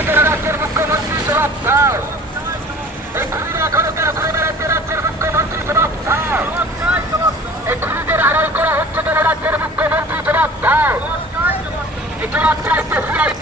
হচ্ছে কেন রাজ্যের মুখ্যমন্ত্রী? জবাব দাও। এই খুনিরা এখনো কেন ঘুরে বেড়াচ্ছে রাজ্যের মুখ্যমন্ত্রী? জবাব দাও। এই খুনিদের আড়াই করা হচ্ছে কেন রাজ্যের মুখ্যমন্ত্রী? জবাব দাও। এই জবাব চাইছে সিআইডি।